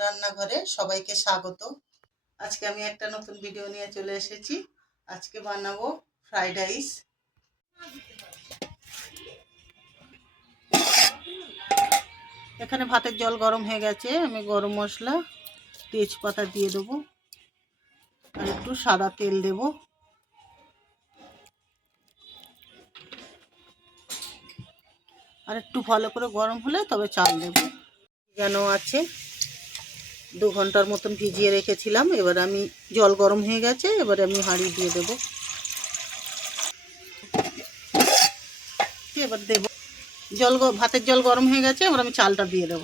রান্নাঘরে সবাইকে স্বাগত। আজকে আমি একটা নতুন ভিডিও নিয়ে চলে এসেছি। আজকে বানাবো ফ্রাইড রাইস। এখানে ভাতের জল গরম হয়ে গেছে। আমি গরম মশলা, তেজপাতা দিয়ে দেবো আর একটু সাদা তেল দেব। আর একটু ভালো করে গরম হলে তবে চাল দেব। যেন আছে 2 ঘন্টার মতন ভিজিয়ে রেখেছিলাম। এবার আমি জল গরম হয়ে গেছে, এবার আমি হাঁড়ি দিয়ে দেব। এবার দেব ভাতের জল গরম হয়ে গেছে, এবার আমি চালটা দিয়ে দেব।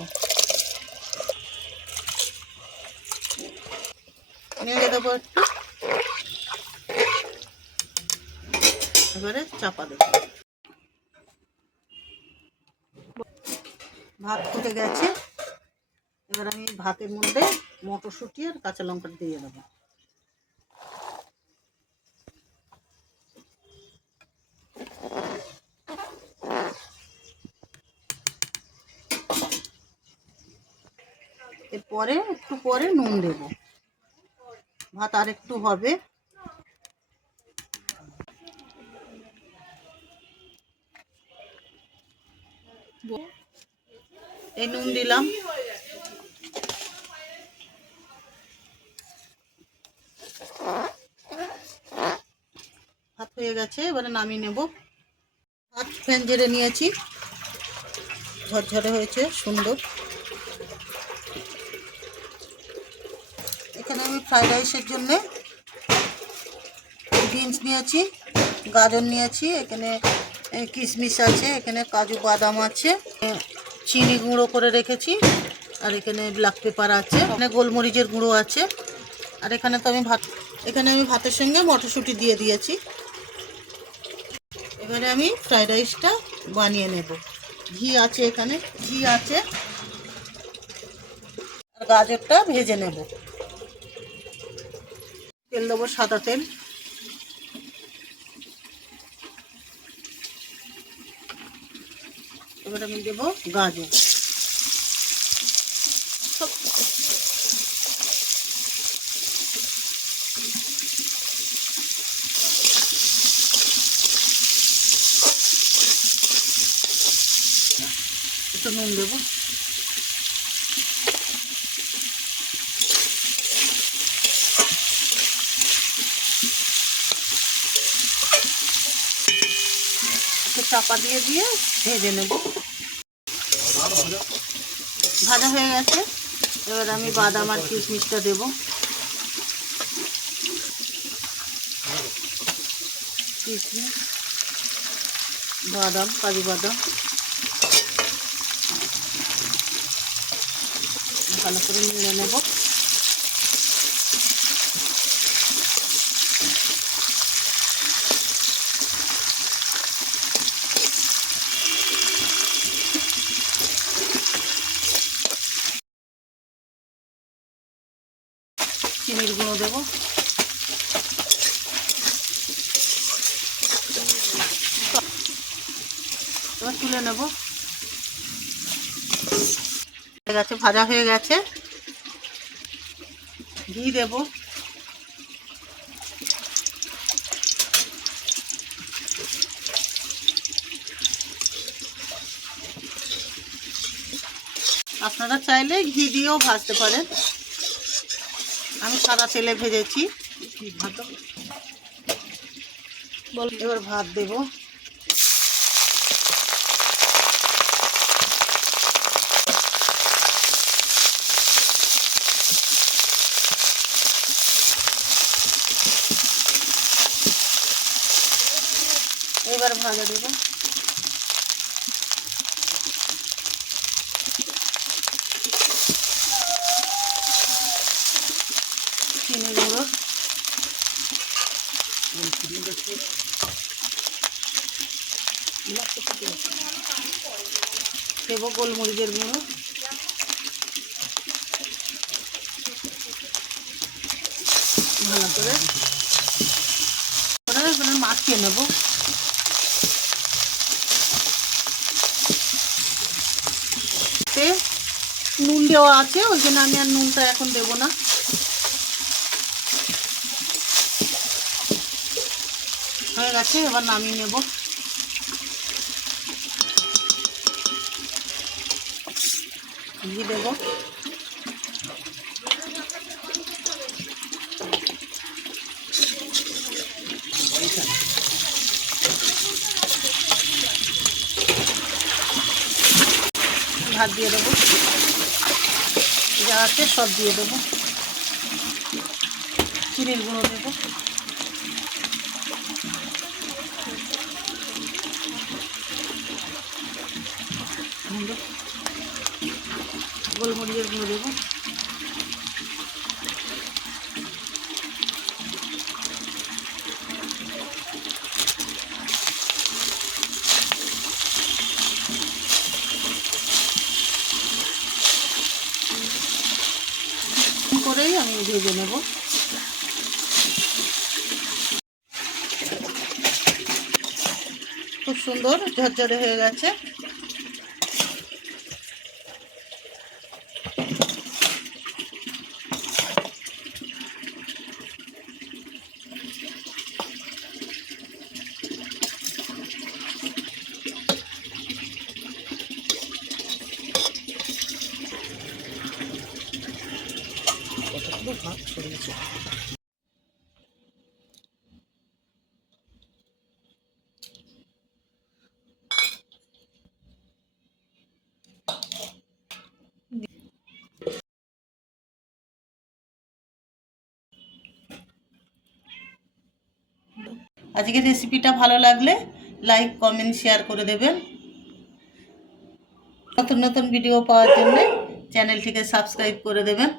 নেড়ে দেবো একটু, এবারে চাপা দেব। ভাত ফুটে গেছে, এবার আমি ভাতের মধ্যে মটরশুঁটি আর কাঁচা লঙ্কা দিয়ে দেবো। এরপরে একটু পরে নুন দেব। ভাত আর একটু হবে। এই নুন দিলাম। ভাত হয়ে গেছে, এবারে নামিয়ে নেব। ভাত ফ্যান ঝেড়ে নিয়েছি, ঝরঝরে হয়েছে, সুন্দর। এখানে আমি ফ্রাইড রাইসের জন্য বিনস নিয়েছি, গাজর নিয়েছি, এখানে কিশমিশ আছে, এখানে কাজু বাদাম আছে, চিনি গুঁড়ো করে রেখেছি, আর এখানে ব্ল্যাক পেপার আছে, এখানে গোলমরিচের গুঁড়ো আছে। আর এখানে তো আমি ভাতের সঙ্গে মটরশুঁটি দিয়ে দিয়েছি। এবারে আমি ফ্রাইড রাইসটা বানিয়ে নেব। ঘি আছে, এখানে ঘি আছে, আর গাজরটা ভেজে নেব। তেল দেবো, সাদা তেল। এবার আমি দেবো গাজর। একটু নুন দেবো। একটু চাপা দিয়ে ভেজে নেব। ভাজা হয়ে গেছে, এবার আমি বাদাম আর কিশমিশটা দেব। কিশমিশ, বাদাম, কাজু বাদাম ভালো করে নেড়ে নেব। চিনির গুঁড়ো দেবো। এবার তুলে নেব। হয়ে গেছে, ভাজা হয়ে গেছে। ঘি দেব। আপনারা চাইলে ঘি দিয়েও ভাজতে পারেন, আমি সাদা তেলে ভেজেছি। এবার ভাত দেব। এবার ভাজা দেব। চিনি গুঁড়ো দেব, গোলমরিচের গুঁড়ো, ভালো করে মাখিয়ে নেব। নুন দেওয়া আছে, ওই জন্য আমি আর নুনটা এখন দেবো না। হয়ে গেছে, এবার নামিয়ে নেব। ঘি দেবো। ভাত দিয়ে দেবো, যা আছে সব দিয়ে দেবো। চিনির গুঁড়ো দেবো, গোলমরিচের গুঁড়ো দেবো, করেই আমি ভেজে নেব। খুব সুন্দর ঝরঝরে হয়ে গেছে। ভাত ছড়িয়েছে। আজকের রেসিপিটা ভালো লাগলে লাইক, কমেন্ট, শেয়ার করে দেবেন। নতুন নতুন ভিডিও পাওয়ার জন্য চ্যানেলটিকে সাবস্ক্রাইব করে দেবেন।